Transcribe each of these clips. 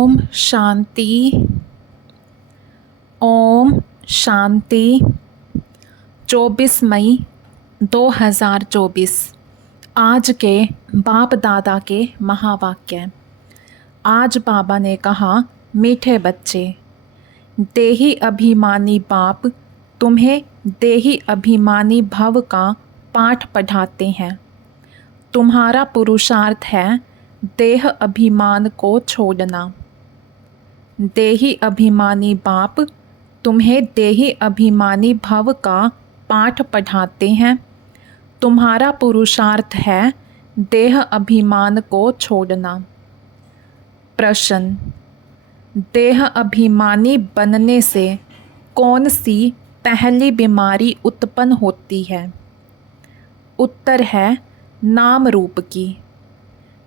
ओम शांति। ओम शांति। 24 मई 2024 आज के बाप दादा के महावाक्य। आज बाबा ने कहा, मीठे बच्चे, देही अभिमानी बाप तुम्हें देही अभिमानी भव का पाठ पढ़ाते हैं। तुम्हारा पुरुषार्थ है देह अभिमान को छोड़ना। देही अभिमानी बाप तुम्हें देही अभिमानी भव का पाठ पढ़ाते हैं। तुम्हारा पुरुषार्थ है देह अभिमान को छोड़ना। प्रश्न, देह अभिमानी बनने से कौन सी पहली बीमारी उत्पन्न होती है? उत्तर है नाम रूप की।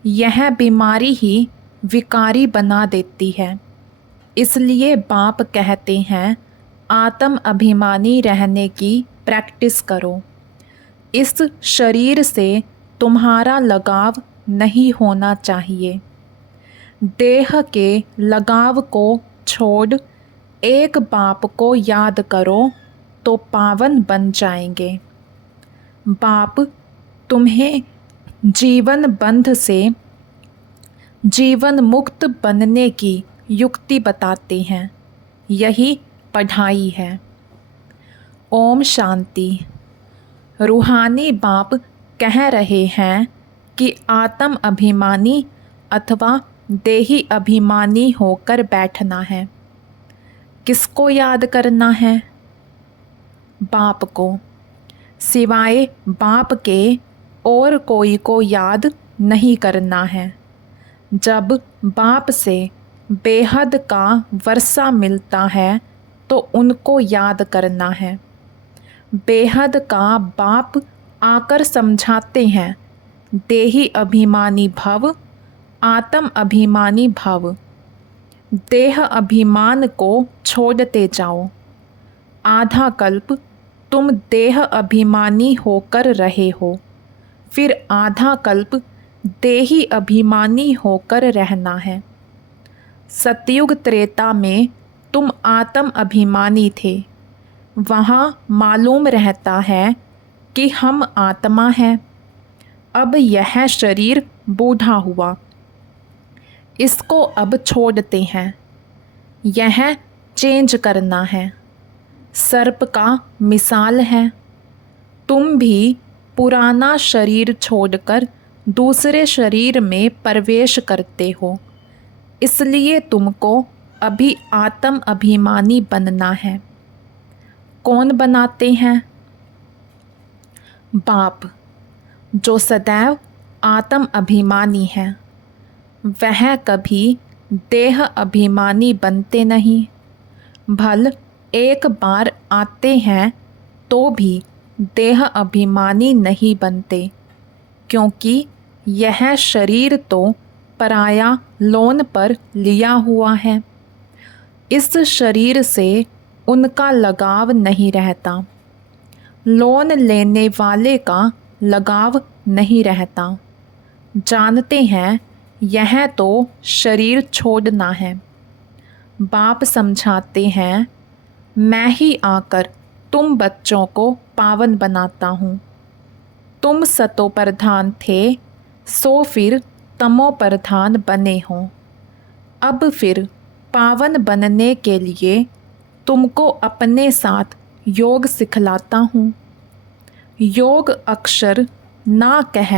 यह बीमारी ही विकारी बना देती है। इसलिए बाप कहते हैं, आत्म अभिमानी रहने की प्रैक्टिस करो। इस शरीर से तुम्हारा लगाव नहीं होना चाहिए। देह के लगाव को छोड़ एक बाप को याद करो तो पावन बन जाएंगे। बाप तुम्हें जीवन बंध से जीवन मुक्त बनने की युक्ति बताते हैं। यही पढ़ाई है। ओम शांति। रूहानी बाप कह रहे हैं कि आत्म अभिमानी अथवा देही अभिमानी होकर बैठना है। किसको याद करना है? बाप को। सिवाय बाप के और कोई को याद नहीं करना है। जब बाप से बेहद का वर्षा मिलता है तो उनको याद करना है। बेहद का बाप आकर समझाते हैं, देही अभिमानी भव, आत्म अभिमानी भव। देह अभिमान को छोड़ते जाओ। आधा कल्प तुम देह अभिमानी होकर रहे हो, फिर आधा कल्प देही अभिमानी होकर रहना है। सतयुग त्रेता में तुम आत्म अभिमानी थे। वहाँ मालूम रहता है कि हम आत्मा हैं। अब यह शरीर बूढ़ा हुआ, इसको अब छोड़ते हैं। यह चेंज करना है। सर्प का मिसाल है। तुम भी पुराना शरीर छोड़कर दूसरे शरीर में प्रवेश करते हो। इसलिए तुमको अभी आत्म अभिमानी बनना है। कौन बनाते हैं? बाप, जो सदैव आत्म अभिमानी है। वह कभी देह अभिमानी बनते नहीं। भल एक बार आते हैं तो भी देह अभिमानी नहीं बनते, क्योंकि यह शरीर तो पराया लोन पर लिया हुआ है। इस शरीर से उनका लगाव नहीं रहता। लोन लेने वाले का लगाव नहीं रहता। जानते हैं यह तो शरीर छोड़ना है। बाप समझाते हैं, मैं ही आकर तुम बच्चों को पावन बनाता हूँ। तुम सतो प्रधान थे, सो फिर तमो प्रधान बने हो। अब फिर पावन बनने के लिए तुमको अपने साथ योग सिखलाता हूँ। योग अक्षर ना कह,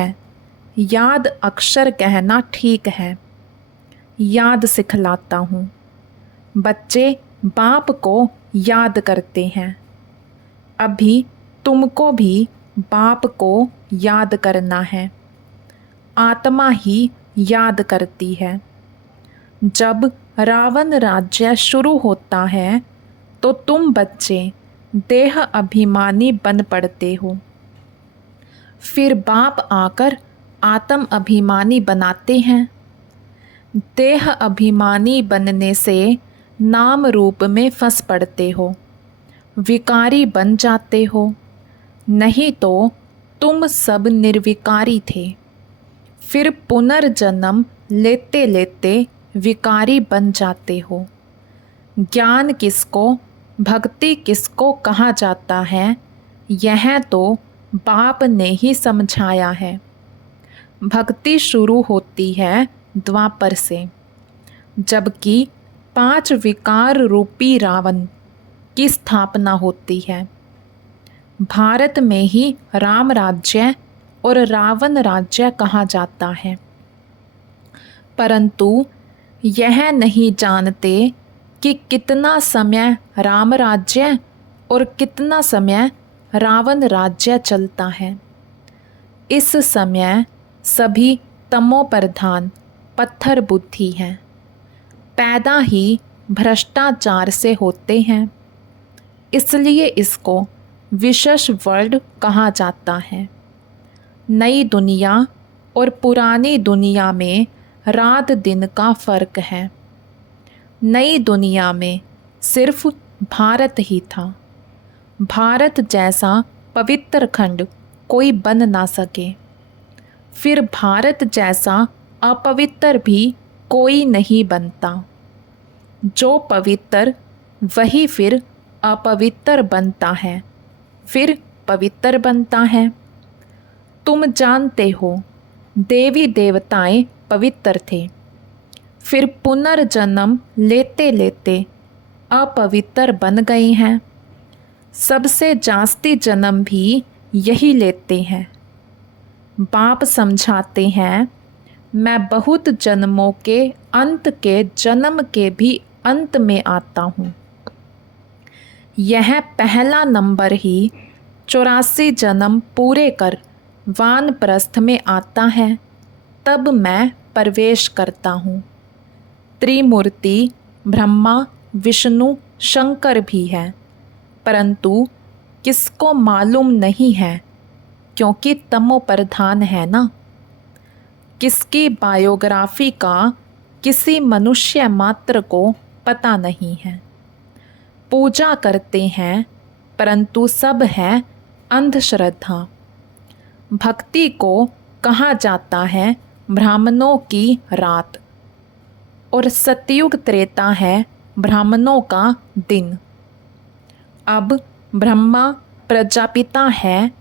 याद अक्षर कहना ठीक है। याद सिखलाता हूँ। बच्चे बाप को याद करते हैं। अभी तुमको भी बाप को याद करना है। आत्मा ही याद करती है। जब रावण राज्य शुरू होता है तो तुम बच्चे देह अभिमानी बन पड़ते हो। फिर बाप आकर आत्म अभिमानी बनाते हैं। देह अभिमानी बनने से नाम रूप में फंस पड़ते हो, विकारी बन जाते हो। नहीं तो तुम सब निर्विकारी थे। फिर पुनर्जन्म लेते लेते विकारी बन जाते हो। ज्ञान किसको, भक्ति किसको कहा जाता है, यह तो बाप ने ही समझाया है। भक्ति शुरू होती है द्वापर से, जबकि 5 विकार रूपी रावण की स्थापना होती है। भारत में ही राम राज्य और रावण राज्य कहा जाता है, परंतु यह नहीं जानते कि कितना समय राम राज्य और कितना समय रावण राज्य चलता है। इस समय सभी तमो प्रधान पत्थर बुद्धि हैं, पैदा ही भ्रष्टाचार से होते हैं, इसलिए इसको विशेष वर्ल्ड कहा जाता है। नई दुनिया और पुरानी दुनिया में रात दिन का फर्क है। नई दुनिया में सिर्फ भारत ही था। भारत जैसा पवित्र खंड कोई बन ना सके, फिर भारत जैसा अपवित्र भी कोई नहीं बनता। जो पवित्र वही फिर अपवित्र बनता है, फिर पवित्र बनता है। तुम जानते हो देवी देवताएं पवित्र थे, फिर पुनर्जन्म लेते लेते अपवित्र बन गए हैं। सबसे जास्ती जन्म भी यही लेते हैं। बाप समझाते हैं, मैं बहुत जन्मों के अंत के जन्म के भी अंत में आता हूँ। यह पहला नंबर ही 84 जन्म पूरे कर वानप्रस्थ में आता है, तब मैं प्रवेश करता हूँ। त्रिमूर्ति ब्रह्मा विष्णु शंकर भी है, परंतु किसको मालूम नहीं है, क्योंकि तमो प्रधान है ना। किसकी बायोग्राफी का किसी मनुष्य मात्र को पता नहीं है। पूजा करते हैं, परंतु सब है अंधश्रद्धा। भक्ति को कहा जाता है ब्राह्मणों की रात, और सतयुग त्रेता है ब्राह्मणों का दिन। अब ब्रह्मा प्रजापिता है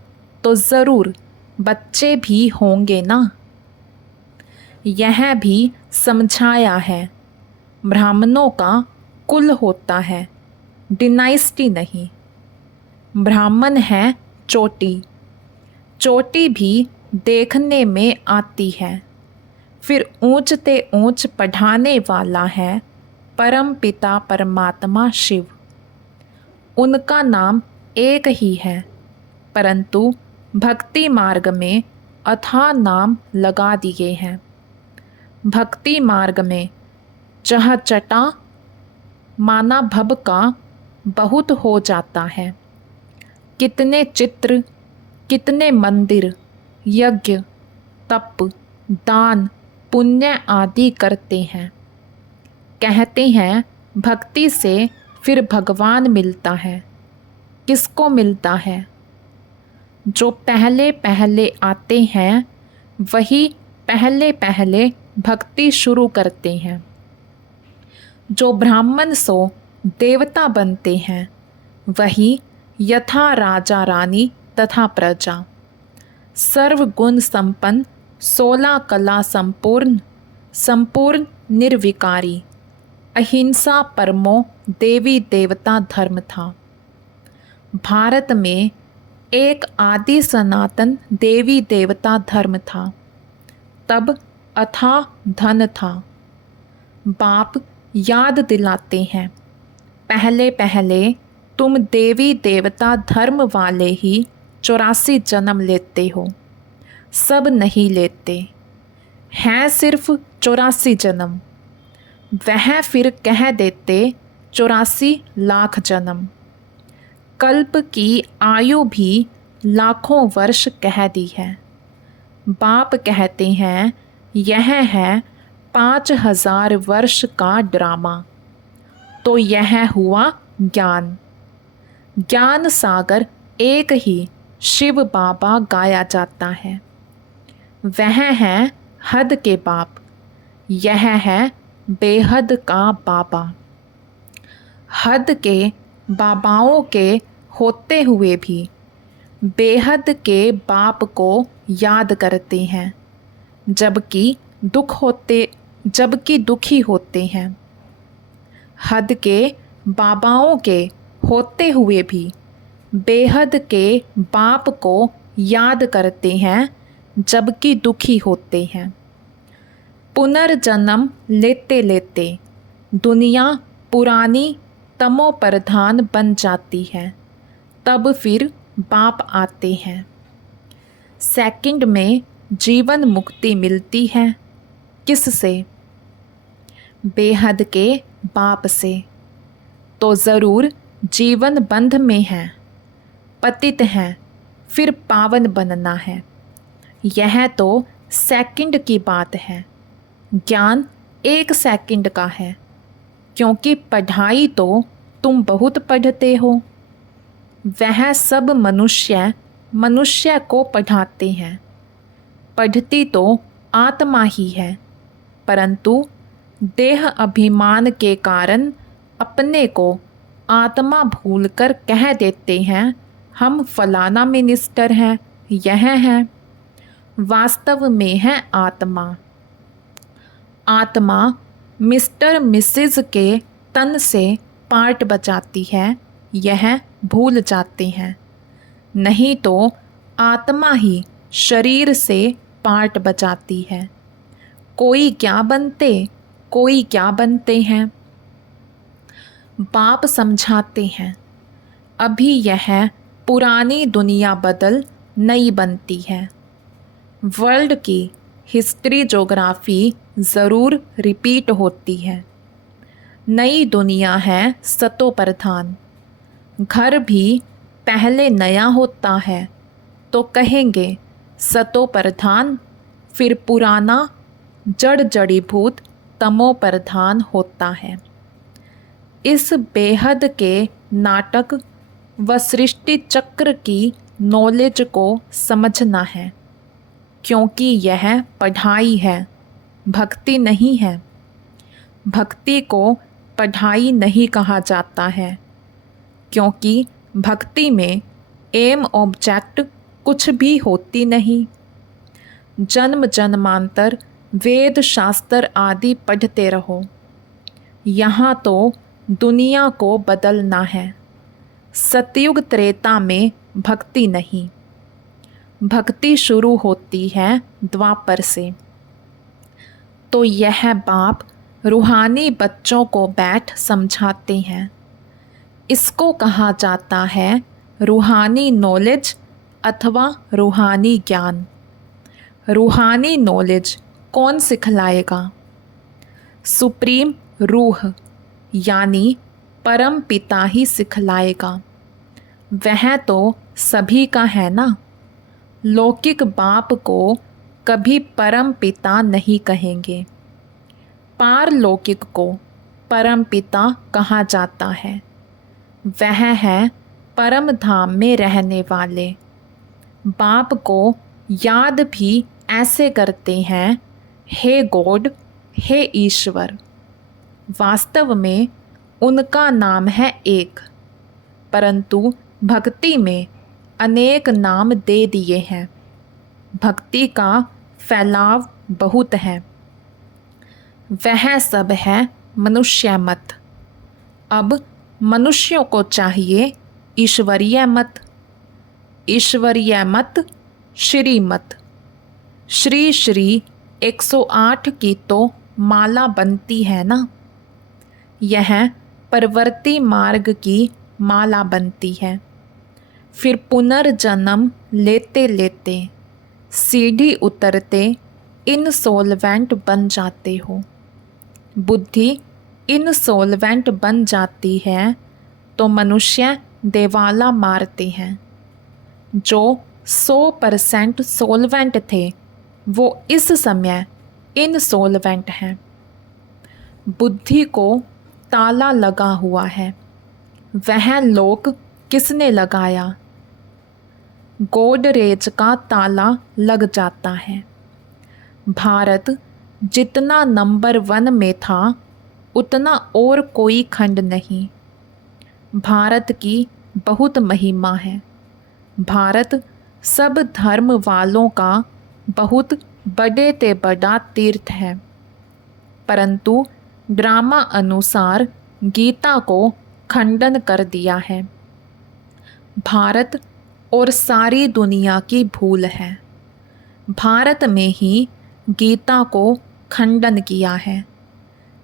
तो ज़रूर बच्चे भी होंगे ना। यह भी समझाया है, ब्राह्मणों का कुल होता है, डिनाइस्टी नहीं। ब्राह्मण है चोटी, चोटी भी देखने में आती है। फिर ऊंचते ऊंच पढ़ाने वाला है परम पिता परमात्मा शिव। उनका नाम एक ही है, परंतु भक्ति मार्ग में अथाह नाम लगा दिए हैं। भक्ति मार्ग में चहचटा माना भव का बहुत हो जाता है। कितने चित्र, कितने मंदिर, यज्ञ, तप, दान, पुण्य आदि करते हैं। कहते हैं भक्ति से फिर भगवान मिलता है। किसको मिलता है? जो पहले पहले आते हैं वही पहले पहले भक्ति शुरू करते हैं। जो ब्राह्मण सो देवता बनते हैं वही यथा राजा रानी तथा प्रजा। सर्वगुण संपन्न, 16 कला संपूर्ण, संपूर्ण निर्विकारी, अहिंसा परमो देवी देवता धर्म था। भारत में एक आदि सनातन देवी देवता धर्म था, तब अथाह धन था। बाप याद दिलाते हैं, पहले पहले तुम देवी देवता धर्म वाले ही 84 जन्म लेते हो, सब नहीं लेते हैं, सिर्फ 84 जन्म। वह फिर कह देते 84 लाख जन्म। कल्प की आयु भी लाखों वर्ष कह दी है। बाप कहते हैं यह है 5000 वर्ष का ड्रामा। तो यह हुआ ज्ञान। ज्ञान सागर एक ही शिव बाबा गाया जाता है। वह है हद के बाप, यह है बेहद का बाबा। हद के बाबाओं के होते हुए भी बेहद के बाप को याद करते हैं, जबकि दुखी होते हैं। हद के बाबाओं के होते हुए भी बेहद के बाप को याद करते हैं, जबकि दुखी होते हैं। पुनर्जन्म लेते लेते दुनिया पुरानी तमो प्रधान बन जाती है, तब फिर बाप आते हैं। सेकंड में जीवन मुक्ति मिलती है, किससे? बेहद के बाप से। तो ज़रूर जीवन बंध में है, पतित हैं, फिर पावन बनना है। यह तो सेकंड की बात है। ज्ञान 1 सेकंड का है, क्योंकि पढ़ाई तो तुम बहुत पढ़ते हो। वह सब मनुष्य को पढ़ाते हैं। पढ़ती तो आत्मा ही है, परंतु देह अभिमान के कारण अपने को आत्मा भूलकर कह देते हैं, हम फलाना मिनिस्टर हैं, यह है। वास्तव में है आत्मा। आत्मा मिस्टर मिसेज के तन से पार्ट बजाती है, यह भूल जाते हैं। नहीं तो आत्मा ही शरीर से पार्ट बजाती है। कोई क्या बनते हैं। बाप समझाते हैं, अभी यह पुरानी दुनिया बदल नई बनती है। वर्ल्ड की हिस्ट्री ज्योग्राफी ज़रूर रिपीट होती है। नई दुनिया है सतो प्रधान। घर भी पहले नया होता है तो कहेंगे सतो प्रधान, फिर पुराना जड़ जड़ीभूत तमो प्रधान होता है। इस बेहद के नाटक व सृष्टि चक्र की नॉलेज को समझना है, क्योंकि यह पढ़ाई है, भक्ति नहीं है। भक्ति को पढ़ाई नहीं कहा जाता है, क्योंकि भक्ति में एम ऑब्जेक्ट कुछ भी होती नहीं। जन्म जन्मांतर वेद शास्त्र आदि पढ़ते रहो, यहाँ तो दुनिया को बदलना है। सतयुग त्रेता में भक्ति नहीं, भक्ति शुरू होती है द्वापर से। तो यह बाप रूहानी बच्चों को बैठ समझाते हैं। इसको कहा जाता है रूहानी नॉलेज अथवा रूहानी ज्ञान। रूहानी नॉलेज कौन सिखलाएगा? सुप्रीम रूह यानी परम पिता ही सिखलाएगा। वह तो सभी का है ना। लौकिक बाप को कभी परम पिता नहीं कहेंगे। पारलौकिक को परम पिता कहा जाता है। वह है परम धाम में रहने वाले। बाप को याद भी ऐसे करते हैं, हे गॉड, हे ईश्वर। वास्तव में उनका नाम है एक, परंतु भक्ति में अनेक नाम दे दिए हैं। भक्ति का फैलाव बहुत है। वह सब है मनुष्य मत। अब मनुष्यों को चाहिए ईश्वरीय मत। ईश्वरीय मत श्रीमत। श्री श्री 108 की तो माला बनती है ना। यह प्रवृत्ति मार्ग की माला बनती है। फिर पुनर्जन्म लेते लेते सीढ़ी उतरते इनसोल्वेंट बन जाते हो। बुद्धि इनसोल्वेंट बन जाती है तो मनुष्य देवाला मारते हैं। जो 100% सोल्वेंट थे वो इस समय इनसोल्वेंट हैं। बुद्धि को ताला लगा हुआ है। वह लोक किसने लगाया? गोडरेज का ताला लग जाता है। भारत जितना नंबर 1 में था उतना और कोई खंड नहीं। भारत की बहुत महिमा है। भारत सब धर्म वालों का बहुत बड़े ते बड़ा तीर्थ है, परंतु ड्रामा अनुसार गीता को खंडन कर दिया है। भारत और सारी दुनिया की भूल है। भारत में ही गीता को खंडन किया है।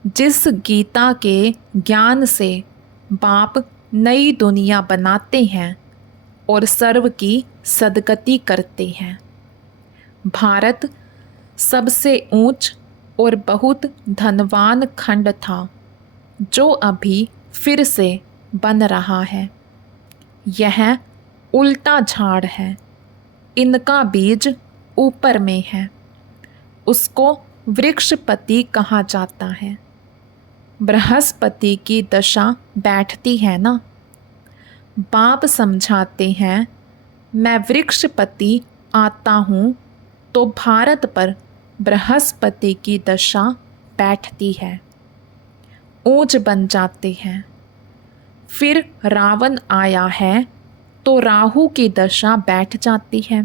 जिस गीता के ज्ञान से बाप नई दुनिया बनाते हैं और सर्व की सदगति करते हैं। भारत सबसे ऊंच और बहुत धनवान खंड था, जो अभी फिर से बन रहा है। यह उल्टा झाड़ है, इनका बीज ऊपर में है। उसको वृक्षपति कहा जाता है। बृहस्पति की दशा बैठती है ना। बाप समझाते हैं, मैं वृक्षपति आता हूँ तो भारत पर बृहस्पति की दशा बैठती है, ऊंच बन जाते हैं। फिर रावण आया है तो राहु की दशा बैठ जाती है।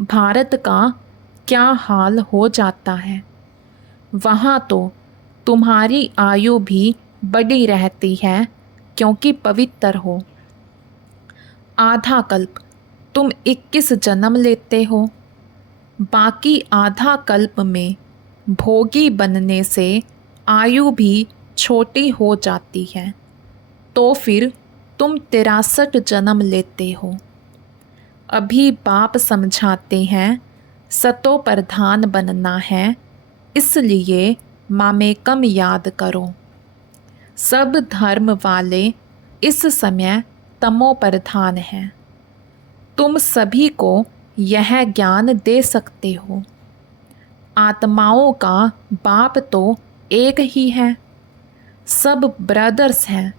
भारत का क्या हाल हो जाता है। वहाँ तो तुम्हारी आयु भी बड़ी रहती है, क्योंकि पवित्र हो। आधा कल्प तुम 21 जन्म लेते हो। बाकी आधा कल्प में भोगी बनने से आयु भी छोटी हो जाती है, तो फिर तुम 63 जन्म लेते हो। अभी बाप समझाते हैं, सतो प्रधान बनना है, इसलिए मामेकम याद करो। सब धर्म वाले इस समय तमो प्रधान हैं। तुम सभी को यह ज्ञान दे सकते हो। आत्माओं का बाप तो एक ही है, सब ब्रदर्स हैं,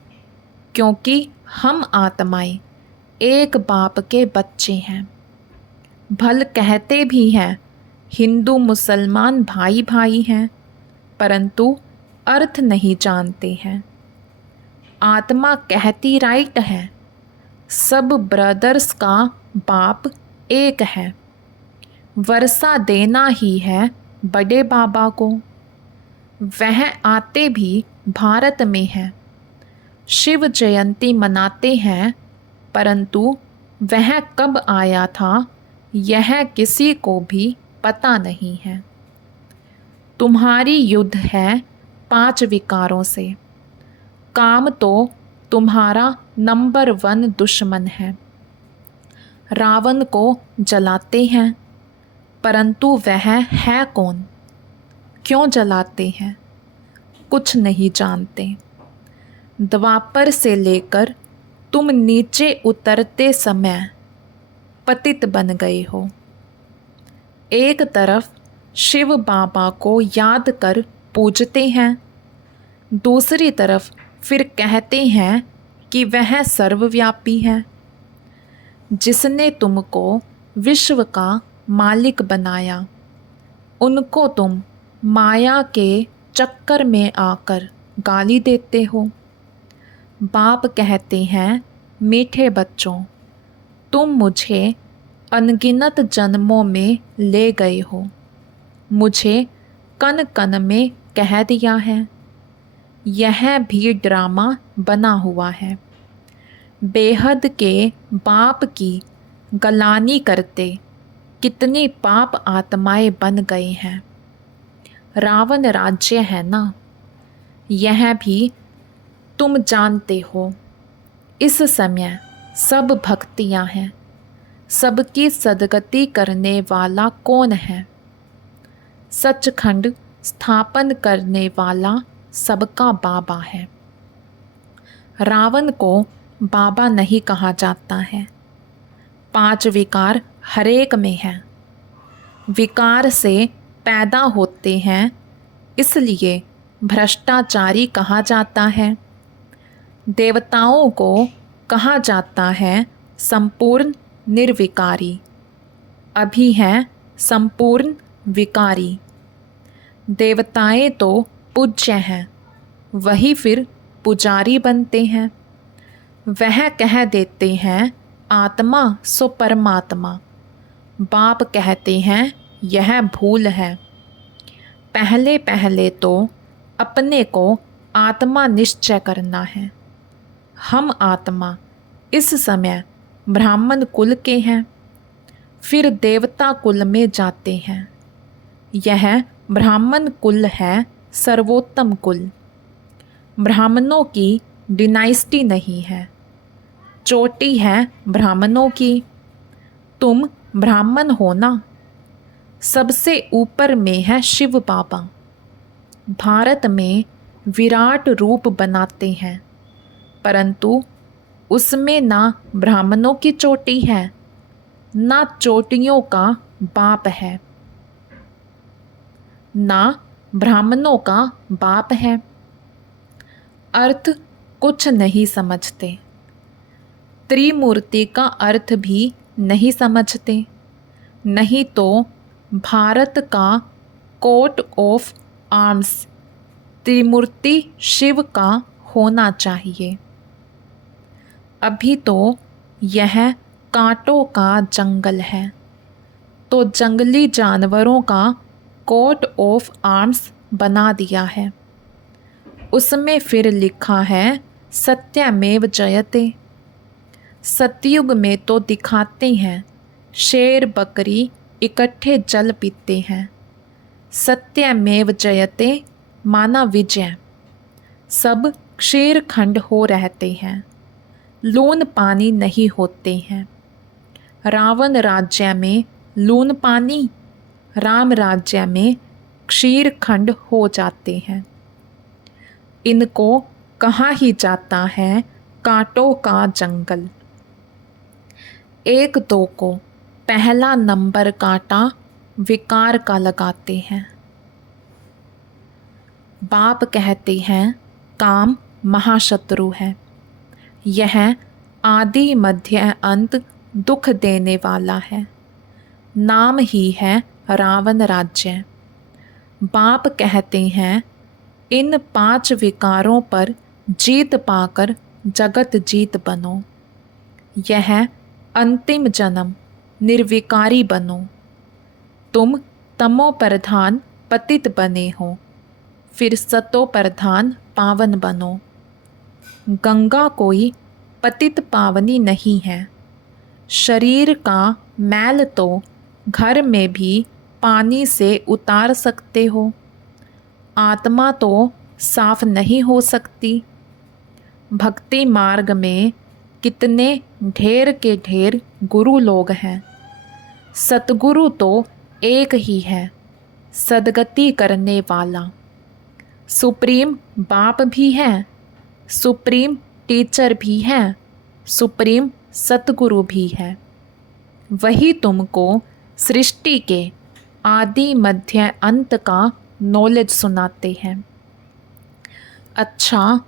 क्योंकि हम आत्माएं एक बाप के बच्चे हैं। भल कहते भी हैं हिंदू मुसलमान भाई भाई हैं, परंतु अर्थ नहीं जानते हैं। आत्मा कहती राइट है, सब ब्रदर्स का बाप एक है। वर्षा देना ही है बड़े बाबा को। वह आते भी भारत में हैं। शिव जयंती मनाते हैं, परंतु वह कब आया था यह किसी को भी पता नहीं है। तुम्हारी युद्ध है 5 विकारों से। काम तो तुम्हारा नंबर 1 दुश्मन है। रावण को जलाते हैं, परंतु वह है कौन? क्यों जलाते हैं? कुछ नहीं जानते। द्वापर से लेकर तुम नीचे उतरते समय पतित बन गए हो। एक तरफ शिव बाबा को याद कर पूजते हैं, दूसरी तरफ फिर कहते हैं कि वह सर्वव्यापी है। जिसने तुमको विश्व का मालिक बनाया, उनको तुम माया के चक्कर में आकर गाली देते हो। बाप कहते हैं, मीठे बच्चों, तुम मुझे अनगिनत जन्मों में ले गए हो। मुझे कन कन में कह दिया है। यह भी ड्रामा बना हुआ है। बेहद के बाप की गलानी करते कितनी पाप आत्माएं बन गए हैं। रावण राज्य है ना, यह भी तुम जानते हो। इस समय सब भक्तियां हैं। सबकी सदगति करने वाला कौन है? सचखंड स्थापन करने वाला सबका बाबा है। रावण को बाबा नहीं कहा जाता है। 5 विकार हरेक में हैं। विकार से पैदा होते हैं, इसलिए भ्रष्टाचारी कहा जाता है। देवताओं को कहा जाता है संपूर्ण निर्विकारी। अभी है संपूर्ण विकारी। देवताएं तो पूज्य हैं, वही फिर पुजारी बनते हैं। वह कह देते हैं आत्मा सो परमात्मा, बाप कहते हैं यह भूल है। पहले पहले तो अपने को आत्मा निश्चय करना है। हम आत्मा इस समय ब्राह्मण कुल के हैं, फिर देवता कुल में जाते हैं। यह ब्राह्मण कुल है सर्वोत्तम कुल। ब्राह्मणों की डिनाइस्टी नहीं है, चोटी है ब्राह्मणों की। तुम ब्राह्मण हो ना। सबसे ऊपर में है शिव बाबा। भारत में विराट रूप बनाते हैं, परंतु उसमें ना ब्राह्मणों की चोटी है, ना चोटियों का बाप है, ना ब्राह्मणों का बाप है। अर्थ कुछ नहीं समझते, त्रिमूर्ति का अर्थ भी नहीं समझते। नहीं तो भारत का कोट ऑफ आर्म्स त्रिमूर्ति शिव का होना चाहिए। अभी तो यह कांटों का जंगल है, तो जंगली जानवरों का कोट ऑफ आर्म्स बना दिया है। उसमें फिर लिखा है सत्यमेव जयते। सतयुग में तो दिखाते हैं शेर बकरी इकट्ठे जल पीते हैं। सत्यमेव जयते माना विजय। सब क्षीर खंड हो रहते हैं, लून पानी नहीं होते हैं। रावण राज्य में लून पानी, राम राज्य में क्षीर खंड हो जाते हैं। इनको कहा ही जाता है कांटों का जंगल। एक दो को पहला नंबर कांटा विकार का लगाते हैं। बाप कहते हैं काम महाशत्रु है। यह आदि मध्य अंत दुख देने वाला है। नाम ही है रावण राज्य। बाप कहते हैं इन 5 विकारों पर जीत पाकर जगत जीत बनो। यह अंतिम जन्म निर्विकारी बनो। तुम तमो प्रधान पतित बने हो, फिर सतो प्रधान पावन बनो। गंगा कोई पतित पावनी नहीं है। शरीर का मैल तो घर में भी पानी से उतार सकते हो, आत्मा तो साफ नहीं हो सकती। भक्ति मार्ग में कितने ढेर के ढेर गुरु लोग हैं, सतगुरु तो एक ही है, सदगति करने वाला। सुप्रीम बाप भी है, सुप्रीम टीचर भी है, सुप्रीम सतगुरु भी है। वही तुमको सृष्टि के आदि मध्य अंत का नॉलेज सुनाते हैं। अच्छा,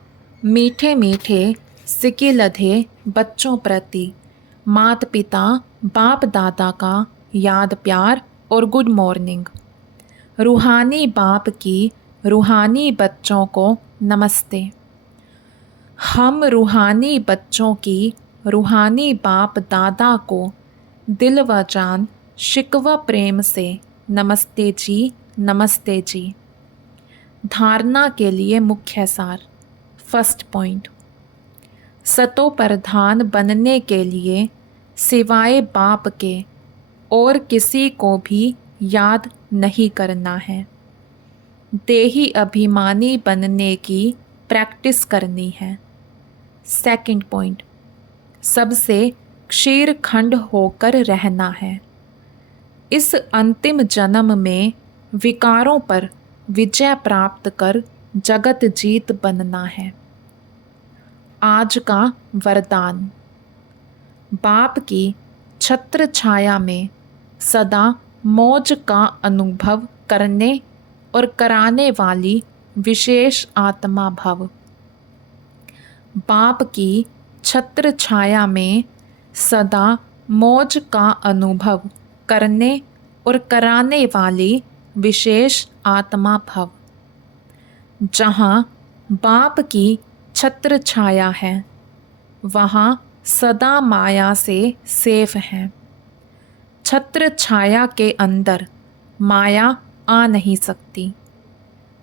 मीठे मीठे सिके लधे बच्चों प्रति माता पिता बाप दादा का याद प्यार और गुड मॉर्निंग। रूहानी बाप की रूहानी बच्चों को नमस्ते। हम रूहानी बच्चों की रूहानी बाप दादा को दिल व जान शिकवा प्रेम से नमस्ते जी, नमस्ते जी। धारणा के लिए मुख्य सार। फर्स्ट पॉइंट, सतो प्रधान बनने के लिए सिवाय बाप के और किसी को भी याद नहीं करना है। देही अभिमानी बनने की प्रैक्टिस करनी है। सेकंड पॉइंट, सबसे क्षीर खंड होकर रहना है। इस अंतिम जन्म में विकारों पर विजय प्राप्त कर जगत जीत बनना है। आज का वरदान। बाप की छत्र छाया में सदा मौज का अनुभव करने और कराने वाली विशेष आत्मा भव। बाप की छत्र छाया में सदा मौज का अनुभव करने और कराने वाली विशेष आत्मा भव। जहाँ बाप की छत्र छाया है वहाँ सदा माया से सेफ है। छत्र छाया के अंदर माया आ नहीं सकती।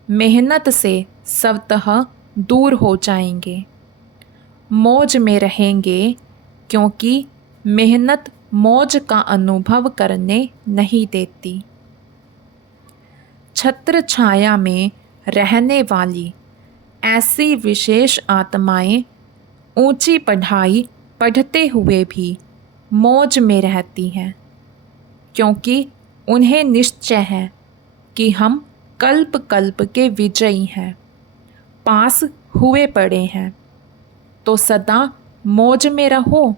मेहनत से स्वतः दूर हो जाएंगे। मौज में रहेंगे क्योंकि मेहनत मौज का अनुभव करने नहीं देती। छत्र छाया में रहने वाली ऐसी विशेष आत्माएं ऊंची पढ़ाई पढ़ते हुए भी मौज में रहती हैं, क्योंकि उन्हें निश्चय है कि हम कल्प कल्प के विजयी हैं, पास हुए पड़े हैं। तो सदा मौज में रहो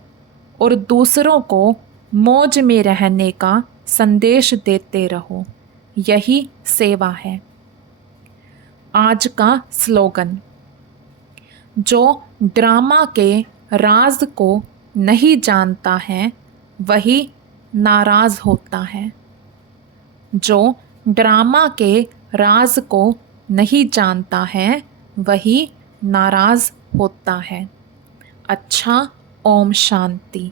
और दूसरों को मौज में रहने का संदेश देते रहो। यही सेवा है। आज का स्लोगन। जो ड्रामा के राज को नहीं जानता है वही नाराज़ होता है। जो ड्रामा के राज को नहीं जानता है वही नाराज़ होता है। अच्छा, ओम शांति।